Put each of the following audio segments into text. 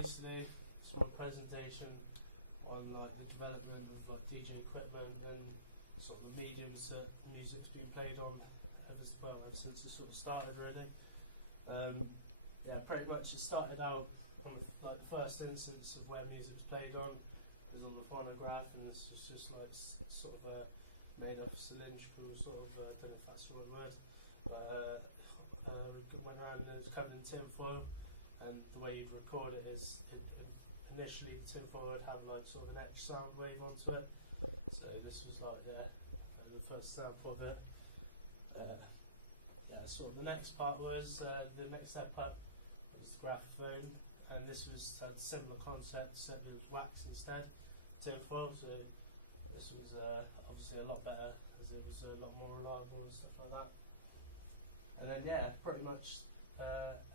basically it's my presentation on like the development of like DJ equipment and sort of the mediums that music's been played on ever since it sort of started really. Yeah, pretty much it started out on like the first instance of where music was played on was on the phonograph, and this was just like sort of made of cylindrical sort of I don't know if that's the right word, but went around and it was covered in tin foil, and the way you'd record it is initially the tin foil would have like sort of an etched sound wave onto it, so this was like the first sample of it. Yeah, sort of the next part was the next step up was the graphophone, and this was had a similar concept, except it was wax instead, tin foil, so this was obviously a lot better as it was a lot more reliable and stuff like that. And then yeah, pretty much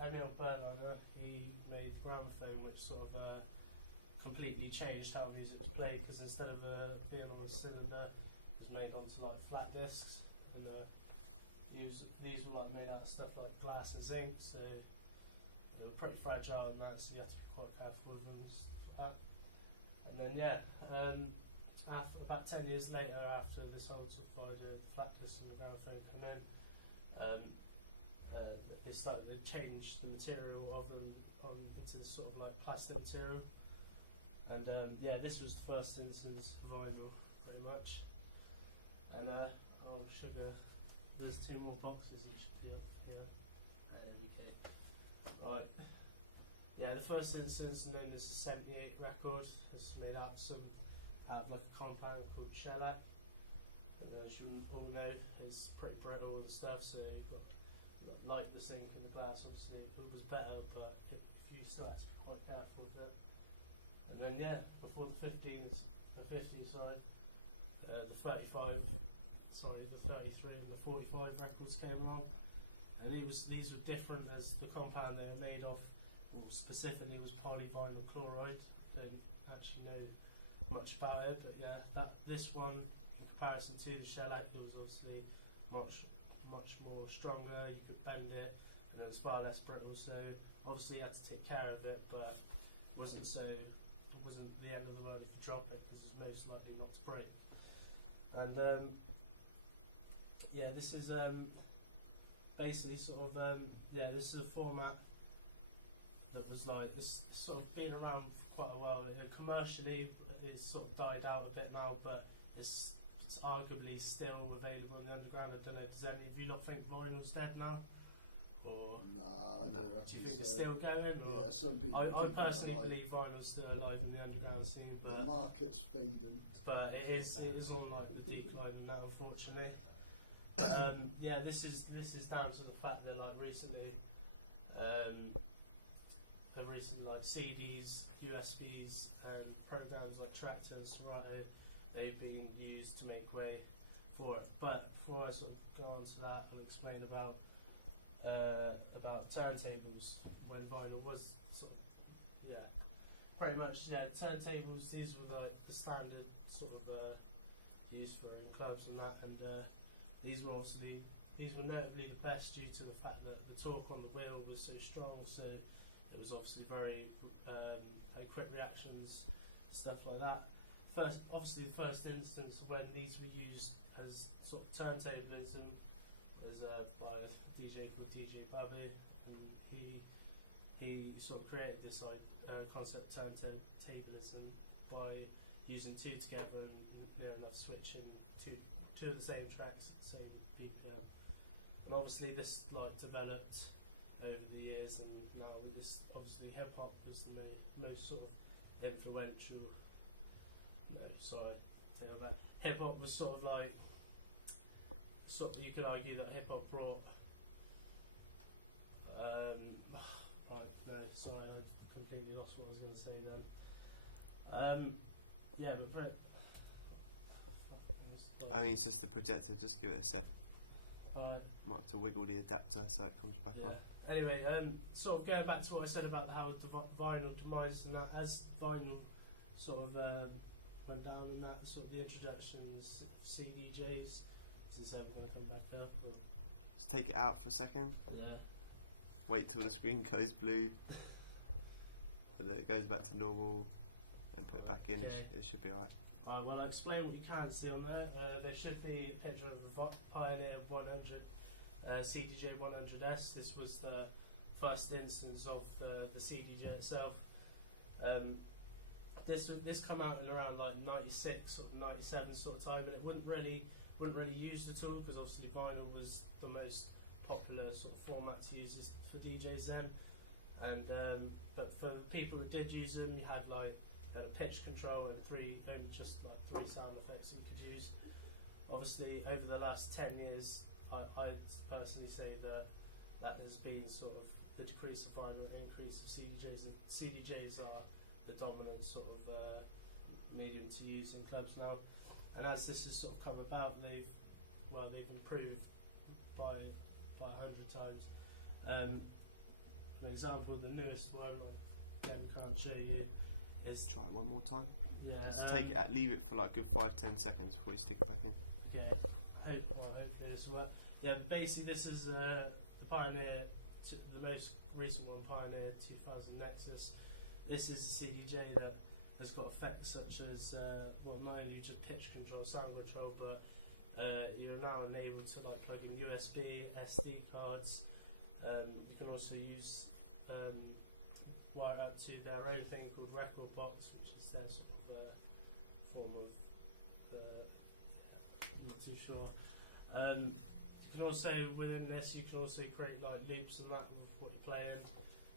Emil Berliner, he made the gramophone, which sort of completely changed how music was played, because instead of being on a cylinder, it was made onto like flat discs, and these were like made out of stuff like glass and zinc, so they were pretty fragile and that, so you had to be quite careful with them and stuff like that. And then yeah, after, about 10 years later, after this whole sort of idea of the flat disc and the gramophone came in, they changed the material of them into this sort of like plastic material, and yeah, this was the first instance of vinyl pretty much. And oh sugar, there's 2 more boxes that should be up here. There we go. Right. Yeah, the first instance, known as the 78 record, is made out of like a compound called shellac, and as you all know, it's pretty brittle and stuff, so you've got like the zinc in the glass. Obviously it was better, but if you still had to be quite careful with it. And then yeah, before the 50, sorry, the 35, sorry, the 33 and the 45 records came along, and these were different, as the compound they were made of, well, specifically was polyvinyl chloride. Don't actually know much about it, but yeah, this one in comparison to the shellac, it was obviously much more stronger. You could bend it, and it was far less brittle, so obviously you had to take care of it, but it wasn't the end of the world if you drop it, because it's most likely not to break. And yeah, this is basically sort of yeah, this is a format that was like, it's sort of been around for quite a while. Commercially it's sort of died out a bit now, but it's arguably still available in the underground. I don't know, does any of you not think vinyl's dead now? Or do you think it's still going? Or yeah, I personally believe vinyl's still alive in the underground scene, but the market's fading. But it is on like the decline now, unfortunately. Yeah, this is down to the fact that like recently like CDs, USBs, and programs like Traktor and Serato, they've been used to make way for it. But before I sort of go on to that, I'll explain about turntables when vinyl was sort of, yeah, pretty much, yeah, turntables. These were like the standard sort of used for in clubs and that, and these were notably the best due to the fact that the torque on the wheel was so strong, so it was obviously very had quick reactions, stuff like that. Obviously the first instance when these were used as sort of turntablism was by a DJ called DJ Bobby, and he sort of created this concept turntablism by using 2 together and near enough switching two of the same tracks at the same BPM. And obviously this like developed over the years, and now with this, obviously hip hop was the most sort of influential. No, sorry, hip hop was sort of like, you could argue that hip hop brought. Right, no, sorry, I completely lost what I was going to say then. Yeah, but I mean, it's just the projector, just give it a sec. Might have to wiggle the adapter so it comes back on. Anyway, sort of going back to what I said about how vinyl demise and that, as vinyl sort of went down and that, sort of the introductions of CDJs, is this ever going to come back up? Or? Just take it out for a second. Yeah. Wait till the screen goes blue. but it goes back to normal and put it back in. Okay. It should be alright. Alright, well, I'll explain what you can see on there. There should be a picture of the Pioneer 100 CDJ 100S. This was the first instance of the CDJ itself. This come out in around like 96 or 97 sort of time, and it wouldn't really use the tool because obviously vinyl was the most popular sort of format to use for DJs then. And but for the people that did use them, you had like a pitch control and just three sound effects that you could use. Obviously, over the last 10 years, I'd personally say that has been sort of the decrease of vinyl, increase of CDJs, and CDJs are the dominant sort of medium to use in clubs now. And as this has sort of come about, they've improved by 100 times. An example of the newest one, I again can't show you, is Try it one more time. yeah. Just leave it for like a good 5-10 seconds before you stick it back in. Okay. Hopefully this will work. Yeah, but basically this is the Pioneer, the most recent one, Pioneer 2000 Nexus. This is a CDJ that has got effects such as not only just pitch control, sound control, but you're now enabled to like plug in USB, SD cards. You can also use wire up to their own thing called Record Box, which is their sort of form of I'm not too sure. You can also, within this, you can also create like loops and that with what you're playing.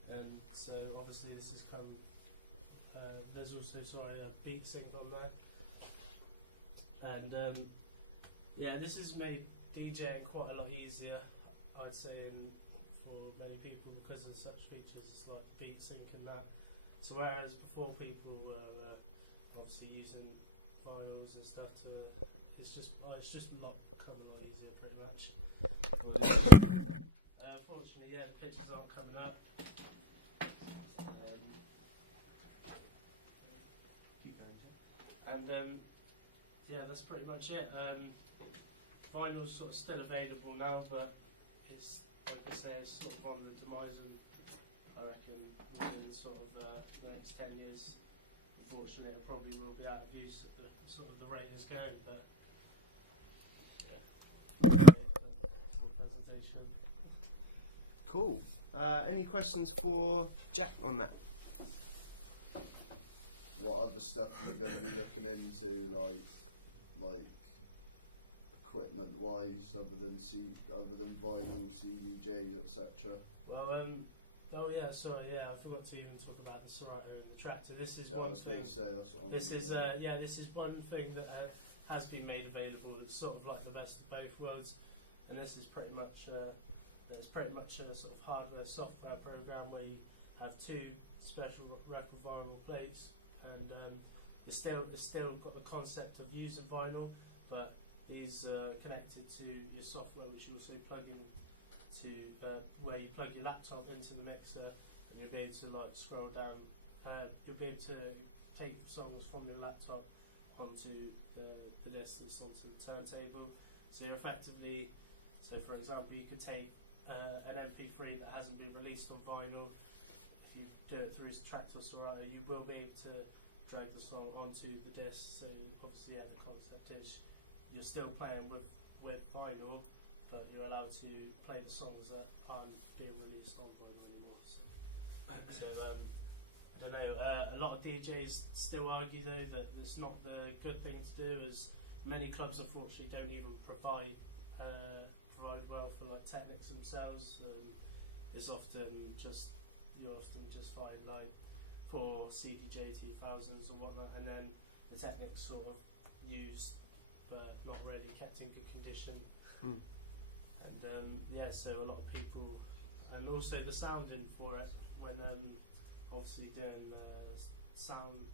And so obviously this has come. There's also a beat sync on there. And yeah, this has made DJing quite a lot easier, I'd say, for many people because of such features like beat sync and that. So whereas before people were obviously using vinyls and stuff it's just become a lot easier pretty much. Unfortunately, yeah, the pictures aren't coming up. Keep going, Jeff. And yeah, that's pretty much it. Vinyl's sort of still available now, but it's, like I say, it's sort of on the demise, and I reckon within sort of the next 10 years, unfortunately, it probably will be out of use at the sort of the rate it's going. But yeah, full presentation. Cool. Any questions for Jack on that? What other stuff are they going to be looking into, like equipment wise, other than vinyl, CDJs, etc.? Well, I forgot to even talk about the Serato and the Tractor. This is one thing. This is one thing that has been made available. That's sort of like the best of both worlds, and this is pretty much a sort of hardware-software program where you have two special record vinyl plates, and it's still got the concept of using vinyl, but these are connected to your software, which you also plug in to where you plug your laptop into the mixer, and you'll be able to like scroll down. You'll be able to take songs from your laptop onto the disc that's onto the turntable. So you're effectively, for example, you could take an MP3 that hasn't been released on vinyl. If you do it through Tractor Serato, you will be able to drag the song onto the disc. So obviously, yeah, the concept is you're still playing with vinyl, but you're allowed to play the songs that aren't being released on vinyl anymore. So I don't know. A lot of DJs still argue though that it's not the good thing to do, as many clubs unfortunately don't even provide well for like Technics themselves. It's often just find like for CDJ 2000s or whatnot, and then the Technics sort of used but not really kept in good condition. And yeah, so a lot of people, and also the sounding for it when obviously doing sound.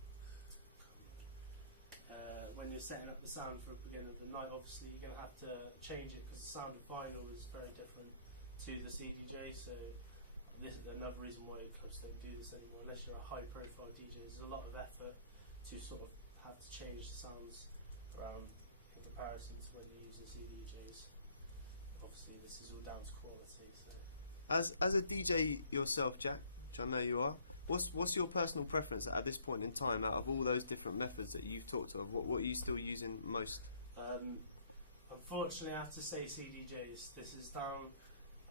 When you're setting up the sound for the beginning of the night, obviously you're going to have to change it because the sound of vinyl is very different to the CDJ. So this is another reason why clubs don't do this anymore, unless you're a high-profile DJ. There's a lot of effort to sort of have to change the sounds around in comparison to when you're using CDJs. Obviously, this is all down to quality. So, as a DJ yourself, Jack, which I know you are, What's your personal preference at this point in time, out of all those different methods that you've talked of? What are you still using most? Unfortunately, I have to say CDJs. This is down.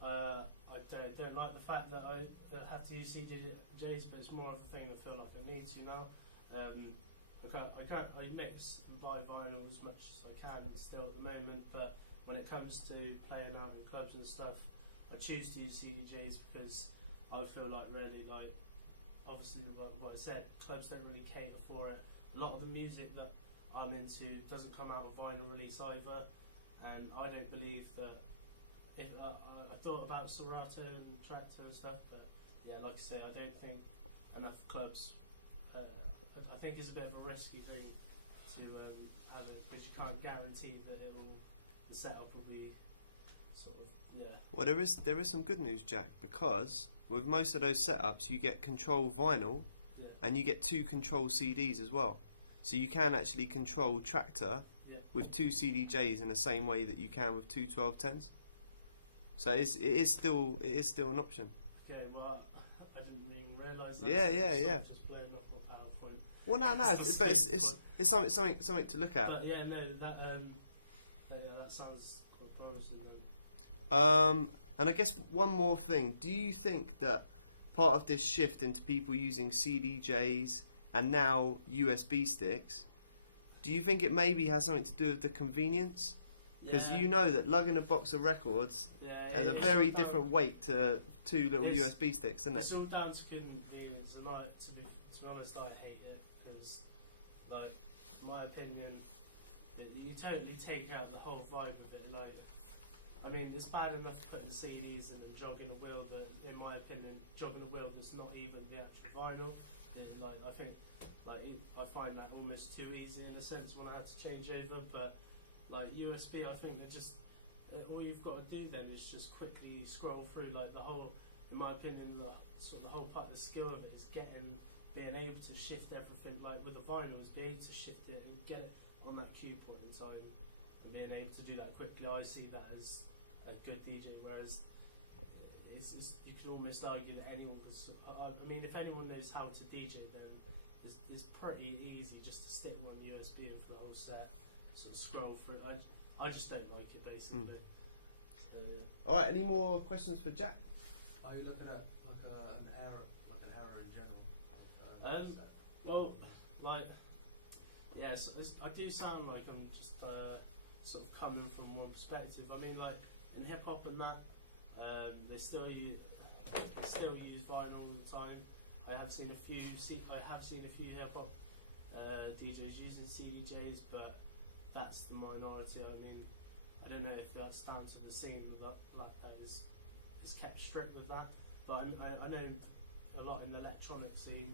I don't like the fact that I have to use CDJs, but it's more of a thing I feel like I need to now. I mix and buy vinyl as much as I can still at the moment, but when it comes to playing out in clubs and stuff, I choose to use CDJs because I feel like really like, obviously what I said, clubs don't really cater for it. A lot of the music that I'm into doesn't come out of vinyl release either, and I don't believe that. If I thought about Serato and Traktor and stuff, but yeah, like I say, I don't think enough clubs. I think it's a bit of a risky thing to have it, because you can't guarantee that the setup will be sort of, yeah. Well, there is some good news, Jack, because with most of those setups, you get control vinyl, and you get 2 control CDs as well. So you can actually control Traktor with 2 CDJs in the same way that you can with 2 1210s. So it is still an option. Okay, well, I didn't even realise that. Yeah. Just playing off my PowerPoint. Well, no, it's something to look at. But yeah, no, that sounds quite promising then. And I guess one more thing. Do you think that part of this shift into people using CDJs and now USB sticks, do you think it maybe has something to do with the convenience? Because you know that lugging a box of records has a very different weight to 2 little USB sticks, isn't it? It's all down to convenience, and to be honest, I hate it because, like, in my opinion, you totally take out the whole vibe of it. Like, I mean, it's bad enough putting CDs in and jogging a wheel, but in my opinion, jogging a wheel that's not even the actual vinyl. I find that almost too easy in a sense when I had to change over, but. Like USB, I think they're just all you've got to do then is just quickly scroll through. Like the whole, in my opinion, the whole part of the skill of it is being able to shift everything. Like with the vinyl, is being able to shift it and get it on that cue point in time, and being able to do that quickly. I see that as a good DJ. Whereas you can almost argue that anyone can. I mean, if anyone knows how to DJ, then it's pretty easy just to stick one USB in for the whole set. Sort of scroll through. I just don't like it basically. So, yeah. All right. Any more questions for Jack? Are you looking at an error in general? Well, like, yes, I do sound like I'm just sort of coming from one perspective. I mean, like in hip hop and that, they still use vinyl all the time. I have seen a few hip hop DJs using CDJs, but that's the minority. I mean, I don't know if that's down to the scene that is kept strict with that, but I know a lot in the electronic scene,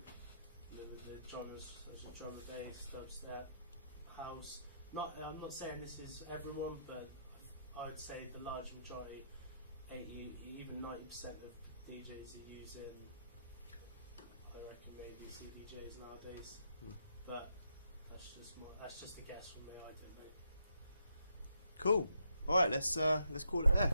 with the genres such as drum and bass, dubstep, house. I'm not saying this is everyone, but I would say the large majority, 80, even 90% of DJs are using, I reckon, maybe CDJs nowadays, but. That's just a guess from me. I don't know. Cool. All right, let's call it there.